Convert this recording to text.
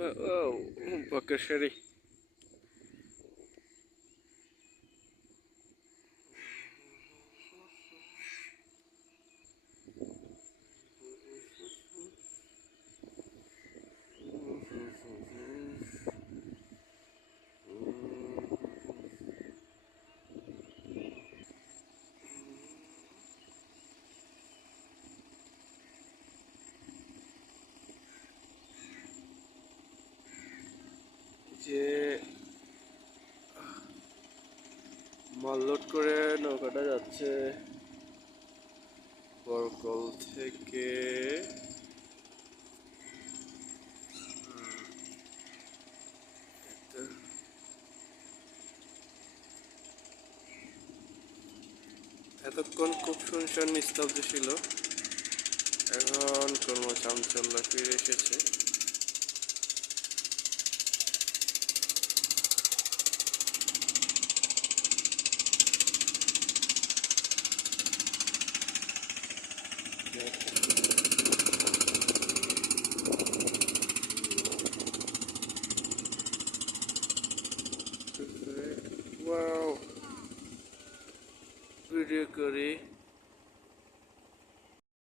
Oh, Bakashari. যে মাল লোড করে নৌকাটা যাচ্ছে বরকল থেকে এতক্ষণ খুব শুনশান নিস্তব্ধ ছিল, এখন কর্মচাঞ্চল্য ফিরে এসেছে। ওয়াও, ভিডিও করি।